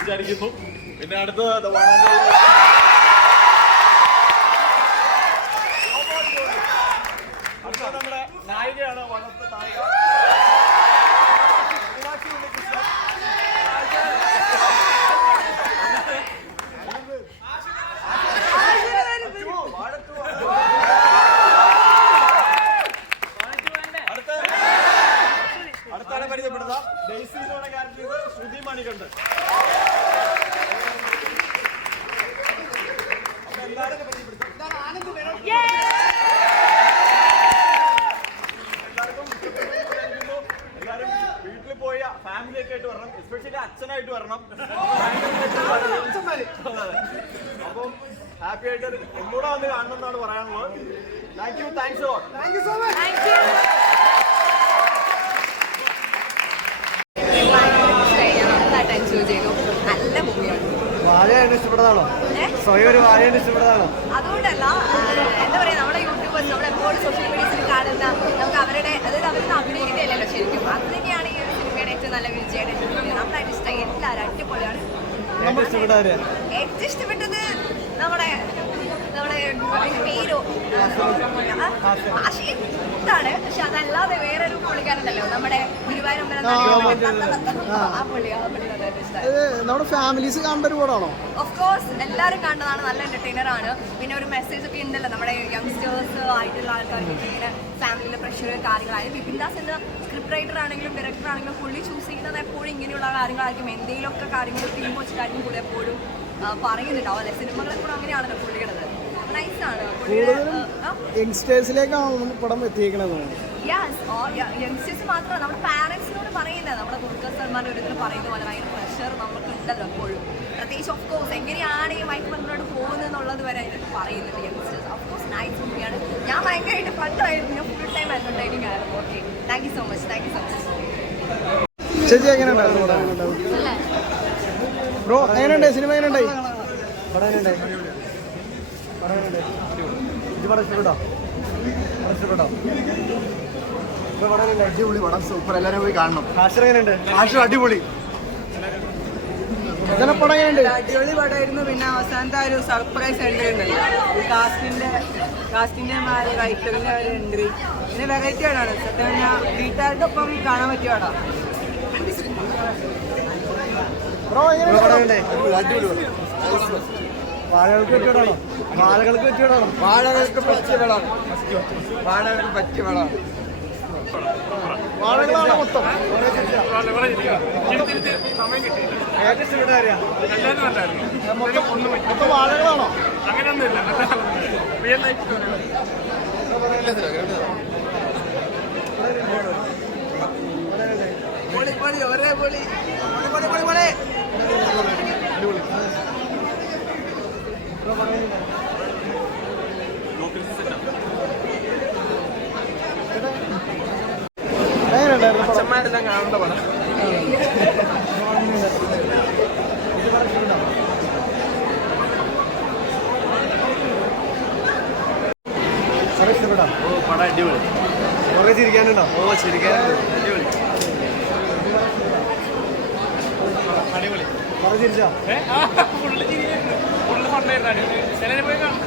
വിചാരിക്കുന്നു. പിന്നെ അടുത്ത നമ്മുടെ നായികയാണ്, വനത്തെ നായിക അടുത്താണ് പരിചയപ്പെടുന്നത്. ഡെയ്സിയുടെ കാര്യത്തിൽ ശ്രുതി മണികണ്ഠൻ. എല്ലാരും വീട്ടിൽ പോയ ഫാമിലി ഒക്കെ ആയിട്ട് വരണം, എസ്പെഷ്യലി അച്ഛനായിട്ട് വരണം. അപ്പം ഹാപ്പി ആയിട്ട് ഒന്നുകൂടെ വന്ന് കാണണം എന്നാണ് പറയാനുള്ളത്. Thank you, thanks so much. നല്ല മൂവിയാണ്. വാഴയാണ് ഇഷ്ടപ്പെട്ടതാണോ? സ്വയം ഒരു വാഴയാണ് ഇഷ്ടപ്പെട്ടതാണോ? അതുകൊണ്ടല്ല, എന്താ പറയാ, നമ്മളെ യൂട്യൂബേഴ്സ് നമ്മളെപ്പോഴും സോഷ്യൽ മീഡിയയിൽ കാണുന്ന നമുക്ക് അവരുടെ, അതായത് അവരൊന്നും അഭിനയിക്കുന്നതല്ലല്ലോ ശരിക്കും. അത് തന്നെയാണ് ഈ സിനിമയുടെ ഏറ്റവും നല്ല വിജയുടെ നന്നായിട്ട് ഇഷ്ടമായി. എല്ലാവരും അടിപൊളിയാണ്. ഏറ്റവും ഇഷ്ടപ്പെട്ടത് നമ്മുടെ പേരോ ഇതാണ്. പക്ഷെ അതല്ലാതെ വേറൊരു പുള്ളിക്കാരുണ്ടല്ലോ, നമ്മുടെ ഗുരുവായൂരമ്പലം ആ പുള്ളി നന്നായിട്ട് ഇഷ്ടമായി. നമ്മുടെ ഫാമിലീസ് കാണേണ്ട ഒരു പടമാണോ? ഓഫ് കോഴ്സ് എല്ലാവരും കണ്ടതാണ്. നല്ല എന്റർടൈനർ ആണ്. പിന്നെ ഒരു മെസ്സേജ് ഒക്കെ ഉണ്ടല്ലോ നമ്മുടെ യങ്സ്റ്റേഴ്സ് ആയിട്ടുള്ള ആൾക്കാർക്ക് ഇങ്ങനെ ഫാമിലിയിലെ പ്രഷർ കാര്യങ്ങളായാലും. ബിപിൻ ദാസ് എന്ന സ്ക്രിപ്റ്റ് റൈറ്റർ ആണെങ്കിലും ഡയറക്ടർ ആണെങ്കിലും പുള്ളി ചൂസ് ചെയ്യുന്നത് എപ്പോഴും ഇങ്ങനെയുള്ള കാര്യങ്ങളായിരിക്കും. എന്തെങ്കിലുമൊക്കെ കാര്യങ്ങൾ തീം വെച്ചിട്ടായിരിക്കും പുള്ളി എപ്പോഴും പറയുന്നുണ്ടാവും അല്ലെ. സിനിമകളെ കൂടെ അങ്ങനെയാണല്ലോ പുള്ളിയുടേത്. നൈസാണ്. യങ്സ്റ്റേഴ്സിലേക്കാണ് പടം എത്തിയേക്കണത്. യങ്സ്റ്റേഴ്സ് മാത്രമല്ല, നമ്മുടെ പാരന്റ്സിനോട് പറയുന്നത്, നമ്മുടെ ദുൽഖർ സൽമാൻ ഒരിക്കൽ പറയുന്ന പോലെ ഭയങ്കര പ്രഷർ നമുക്ക് ഉണ്ടല്ലോ എപ്പോഴും. പ്രത്യേകിച്ച് ഓഫ് കോഴ്സ് എങ്ങനെയാണ് ഈ മയക്കുമരുന്നിനോട് പോകുന്നത് എന്നുള്ളത് വരെ അതിനകത്ത് പറയുന്നുണ്ട് യങ്സ്റ്റേഴ്സ്. ഓഫ് കോഴ്സ് നൈസ് മൂവിയാണ്. ഞാൻ ഭയങ്കരമായിട്ട് ഫണ്ടായിരുന്നു. ഫുൾ ടൈം എന്റർടൈനിങ് ആയിരുന്നു. Okay, thank you so much. ചേച്ചി എങ്ങനെയുണ്ടായിരുന്നു ബ്രോ? എങ്ങനെയുണ്ടായി സിനിമ? എങ്ങനെയുണ്ടായി പടം? എങ്ങനെയുണ്ടായി ഇത് പടം? ഇഷ്ടപ്പെട്ടോ? അടിപൊളി പടം, സൂപ്പർ. എല്ലാവരും പോയി കാണണം. ഹാഷർ എങ്ങനെയുണ്ട്? ഹാഷർ അടിപൊളി. പടം എങ്ങനെയുണ്ട്? അടിപൊളി പടമായിരുന്നു. പിന്നെ അവസാനത്തെ ഒരു സർപ്രൈസ് എൻട്രി ഉണ്ടല്ലോ, കാസ്റ്റിന്റെ റൈറ്ററിന്റെ ഒരു എൻട്രി. പിന്നെ വെറൈറ്റി പടമാണ് സത്യം പറഞ്ഞാൽ. വീട്ടുകാരുടെ ഒപ്പം കാണാൻ പറ്റിയ പടം. വാഴകൾക്ക് പറ്റിയതാണോ? വാഴകൾക്ക് പറ്റിയതാണോ? വാഴകൾക്ക് പറ്റിയ പടമാണ്. വാഴകൾക്ക് പറ്റിയ പടമാണ്. വാഴകളാണോ മൊത്തം? മൊത്തം വാഴകളാണോ? അങ്ങനെയൊന്നുമില്ല. പൊളി ഒരേ പൊളി പൊളി പൊളി പൊളി. അച്ഛന്മാരെല്ലാം കാണേണ്ട പടം. ഇഷ്ടപ്പെടാം. ഓ, പടം അടിപൊളി. കുറേ ചിരിക്കാനുണ്ടോ? ഓ, ചിരിക്കാനുണ്ട്. അടിപൊളി. കുറേ ചിരിച്ചാ? ഫുള്ള് ചിരിയായിരുന്നു. ഫുള്ള് ഫണ്ടായിരുന്നു. ചിലരെ പോയി കാണും.